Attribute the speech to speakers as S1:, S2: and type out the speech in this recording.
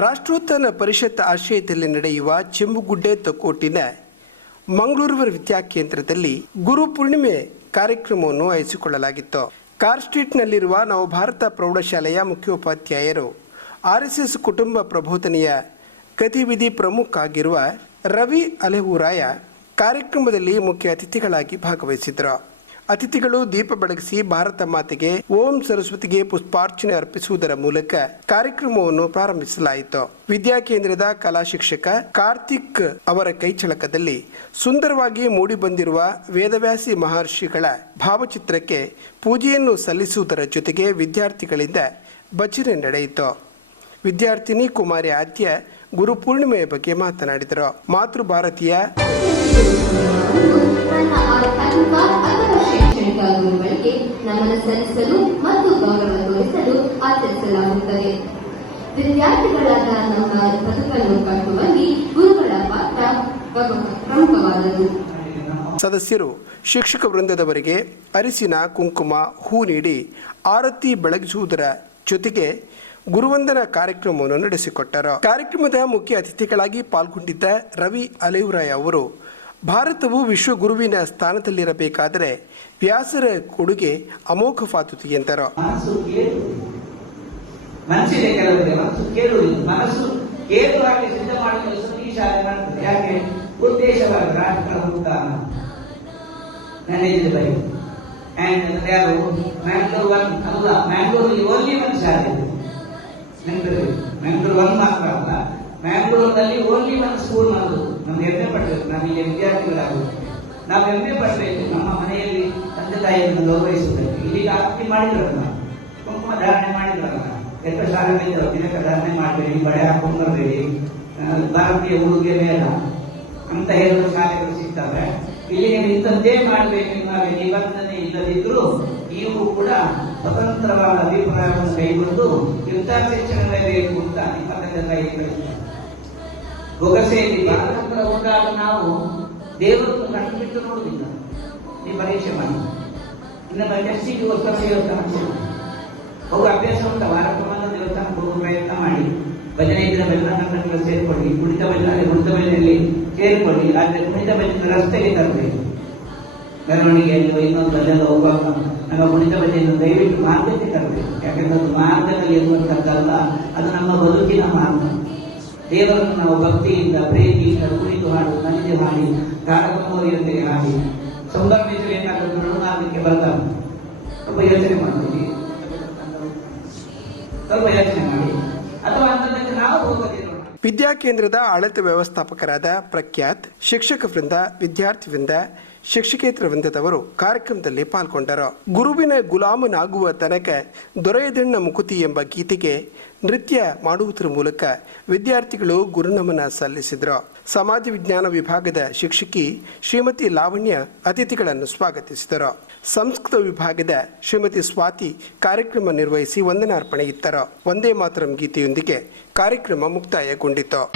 S1: ರಾಷ್ಟ್ರೋತ್ಥಾನ ಪರಿಷತ್ ಆಶ್ರಯದಲ್ಲಿ ನಡೆಯುವ ಚೆಂಬುಗುಡ್ಡೆ ತಕೋಟಿನ ಮಂಗಳೂರು ವಿದ್ಯಾಕೇಂದ್ರದಲ್ಲಿ ಗುರು ಪೂರ್ಣಿಮೆ ಕಾರ್ಯಕ್ರಮವನ್ನು ಆಯಿಸಿಕೊಳ್ಳಲಾಗಿತ್ತು ಕಾರ್ ಸ್ಟ್ರೀಟ್ನಲ್ಲಿರುವ ನವಭಾರತ ಪ್ರೌಢಶಾಲೆಯ ಮುಖ್ಯೋಪಾಧ್ಯಾಯರು ಆರ್ ಕುಟುಂಬ ಪ್ರಬೋಧನೆಯ ಗತಿವಿಧಿ ಪ್ರಮುಖ ಆಗಿರುವ ರವಿ ಅಲೆಹೂರಾಯ ಕಾರ್ಯಕ್ರಮದಲ್ಲಿ ಮುಖ್ಯ ಅತಿಥಿಗಳಾಗಿ ಭಾಗವಹಿಸಿದರು ಅತಿಥಿಗಳು ದೀಪ ಬೆಳಗಿಸಿ ಭಾರತ ಮಾತೆಗೆ ಓಂ ಸರಸ್ವತಿಗೆ ಪುಷ್ಪಾರ್ಚನೆ ಅರ್ಪಿಸುವುದರ ಮೂಲಕ ಕಾರ್ಯಕ್ರಮವನ್ನು ಪ್ರಾರಂಭಿಸಲಾಯಿತು. ವಿದ್ಯಾಕೇಂದ್ರದ ಕಲಾ ಶಿಕ್ಷಕ ಕಾರ್ತಿಕ್ ಅವರ ಕೈಚಳಕದಲ್ಲಿ ಸುಂದರವಾಗಿ ಮೂಡಿಬಂದಿರುವ ವೇದವ್ಯಾಸಿ ಮಹರ್ಷಿಗಳ ಭಾವಚಿತ್ರಕ್ಕೆ ಪೂಜೆಯನ್ನು ಸಲ್ಲಿಸುವುದರ ಜೊತೆಗೆ ವಿದ್ಯಾರ್ಥಿಗಳಿಂದ ಭಜನೆ ನಡೆಯಿತು. ವಿದ್ಯಾರ್ಥಿನಿ ಕುಮಾರಿ ಆದ್ಯ ಗುರುಪೂರ್ಣಿಮೆಯ ಬಗ್ಗೆ ಮಾತನಾಡಿದರು. ಮಾತೃಭಾರತೀಯ
S2: ಶೈಕ್ಷಣಿಕ ಗುರುಗಳಿಗೆ ನಮನ ಸಲ್ಲಿಸಲು ಮತ್ತು ಗೌರವ ತೋರಿಸಲು ಆಚರಿಸಲಾಗುತ್ತದೆ. ವಿದ್ಯಾರ್ಥಿಗಳಾದ ನಮ್ಮ ಬದುಕನ್ನು ಕಟ್ಟುವಲ್ಲಿ ಗುರುಗಳ ಪಾತ್ರ ಪ್ರಮುಖ- ಪ್ರಮುಖವಾದದ್ದು.
S1: ಸದಸ್ಯರು, ಶಿಕ್ಷಕ ವೃಂದದವರಿಗೆ ಅರಿಸಿನ ಕುಂಕುಮ, ಹೂ ನೀಡಿ ಆರತಿ ಬೆಳಗಿಸುವುದರ ಜೊತೆಗೆ ಗುರುವಂದನ ಕಾರ್ಯಕ್ರಮವನ್ನು ನಡೆಸಿಕೊಟ್ಟರು. ಕಾರ್ಯಕ್ರಮದ ಮುಖ್ಯ ಅತಿಥಿಗಳಾಗಿ ಪಾಲ್ಗೊಂಡಿದ್ದ ರವಿ ಅಲೇವ್ರಾಯ್ ಅವರು ಭಾರತವು ವಿಶ್ವಗುರುವಿನ ಸ್ಥಾನದಲ್ಲಿರಬೇಕಾದರೆ ವ್ಯಾಸರ ಕೊಡುಗೆ ಎಂದರು
S3: ಒನ್ ಮಾತ್ರ ಅಲ್ಲ. ಮ್ಯಾಂಗ್ಳೂರ್ನಲ್ಲಿ ಓನ್ಲಿ ಒನ್ ಸ್ಕೂಲ್ ನಮ್ಮದು ನಮ್ಗೆ ಇಲ್ಲಿ ವಿದ್ಯಾರ್ಥಿಗಳಾಗುವುದು ನಾವು ಹೆಮ್ಮೆ ಪಡಬೇಕು. ನಮ್ಮ ಮನೆಯಲ್ಲಿ ತಂದೆ ತಾಯಿಯನ್ನು ಗೌರವಿಸುವುದಕ್ಕೆ ಇಲ್ಲಿ ಆಸ್ತಿ ಮಾಡಿದ್ರಲ್ಲ? ಕುಂಕುಮ ಧಾರಣೆ ಮಾಡಿದ್ರಲ್ಲ? ಎಷ್ಟು ಶಾಲೆಗಳಿದ್ದಾವೆ ದಿನಕ್ಕೆ ಧಾರಣೆ ಮಾಡಬೇಡಿ, ಬಳೆ ಹಾಕೊಂಡು ಬರಬೇಡಿ. ಭಾರತೀಯ ಉಡುಗೆ ಮೇಲ ಅಂತ ಹೇಳುವ ಶಾಲೆಗಳು ಸಿಗ್ತವೆ. ಇಲ್ಲಿಗೆ ಇಂಥದ್ದೇ ಮಾಡಬೇಕು ಎನ್ನುವ ನಿಬಂಧನೆ ಇಲ್ಲದಿದ್ರೂ ನೀವು ಕೂಡ ಸ್ವತಂತ್ರವಾದ ಅಭಿಪ್ರಾಯವನ್ನು ಕೈಗೊಂಡು ಯುದ್ಧ ಶಿಕ್ಷಣಬೇಕು ಅಂತ ನಿಮ್ಮ ತಂದೆ ತಾಯಿಗಳು ಬೊಗಸೆಯಲ್ಲಿ ಭಾರತದ ಹೋದಾಗ ನಾವು ದೇವರನ್ನು ಕಣ್ಣು ಬಿಟ್ಟು ನೋಡುವುದಿಲ್ಲ. ನೀವು ಪರೀಕ್ಷೆ ಮಾಡಿ. ಇನ್ನು ಟೆಸ್ಟಿಗೆ ಹೊಸ ದೇವಸ್ಥಾನ ಹೋಗುವ ಅಭ್ಯಾಸ ಉಂಟ. ವಾರಕ್ಕೊಮ್ಮೆ ದೇವಸ್ಥಾನ ಹೋಗುವ ಪ್ರಯತ್ನ ಮಾಡಿ. ಭಜನೆ ಇದ್ರೆ ಬೆಲ್ಲ ಕನ್ನಡಗಳು ಸೇರ್ಕೊಳ್ಳಿ. ಕುಣಿತ ಬೆಲ್ಲ ಕುಣಿತ ಬೆಲೆಯಲ್ಲಿ ಸೇರ್ಕೊಳ್ಳಿ. ಆದರೆ ಕುಣಿತ ರಸ್ತೆಯಲ್ಲಿ ರಸ್ತೆಗೆ ತರಬೇಕು. ಮೆರವಣಿಗೆಯಲ್ಲಿ ಇನ್ನೊಂದು ಭಜನೆ ಹೋಗುವಾಗ ನಮ್ಮ ಕುಣಿತ ಬೆಲೆಯನ್ನು ದಯವಿಟ್ಟು ಮಾರ್ಗಕ್ಕೆ ತರಬೇಕು. ಯಾಕಂದ್ರೆ ಅದು ಮಾರ್ಗದಲ್ಲಿ ಎನ್ನುವಂಥದ್ದಲ್ಲ. ಅದು ನಮ್ಮ ಬದುಕಿನ ಮಾರ್ಗ. ದೇವರನ್ನು ನಾವು ಭಕ್ತಿಯಿಂದ ಪ್ರೀತಿಯಿಂದ ಕುಣಿತು ಹಾಡು ನನಗೆ ಹಾಡಿ ಕಾರಕಮೋರಿಯೊಂದಿಗೆ ಹಾಡಿ. ನಡುನಾಗಲಿಕ್ಕೆ ಬರ್ತಾರೆ ಯೋಚನೆ ಮಾಡ್ತೀವಿ. ಸ್ವಲ್ಪ ಯೋಚನೆ ಮಾಡಿ. ಅಥವಾ ಅಂತದಕ್ಕೆ ನಾವು
S1: ಆಡಳಿತ ವ್ಯವಸ್ಥಾಪಕರಾದ ಪ್ರಖ್ಯಾತ್ ಶಿಕ್ಷಕ ವೃಂದ ವಿದ್ಯಾರ್ಥಿ ವೃಂದ ಶಿಕ್ಷಕೇತರ ವೃಂದದವರು ಕಾರ್ಯಕ್ರಮದಲ್ಲಿ ಪಾಲ್ಗೊಂಡರು. ಗುರುವಿನ ಗುಲಾಮನಾಗುವ ತನಕ ದೊರೆಯದಣ್ಣ ಮುಕುತಿ ಎಂಬ ಗೀತೆಗೆ ನೃತ್ಯ ಮಾಡುವುದರ ಮೂಲಕ ವಿದ್ಯಾರ್ಥಿಗಳು ಗುರುನಮನ ಸಲ್ಲಿಸಿದರು. ಸಮಾಜ ವಿಜ್ಞಾನ ವಿಭಾಗದ ಶಿಕ್ಷಕಿ ಶ್ರೀಮತಿ ಲಾವಣ್ಯ ಅತಿಥಿಗಳನ್ನು ಸ್ವಾಗತಿಸಿದರು. ಸಂಸ್ಕೃತ ವಿಭಾಗದ ಶ್ರೀಮತಿ ಸ್ವಾತಿ ಕಾರ್ಯಕ್ರಮ ನಿರ್ವಹಿಸಿ ವಂದನಾರ್ಪಣೆ ಇತ್ತರು. ಒಂದೇ ಮಾತರಂ ಗೀತೆಯೊಂದಿಗೆ ಕಾರ್ಯಕ್ರಮ ಮುಕ್ತಾಯಗೊಂಡಿತು.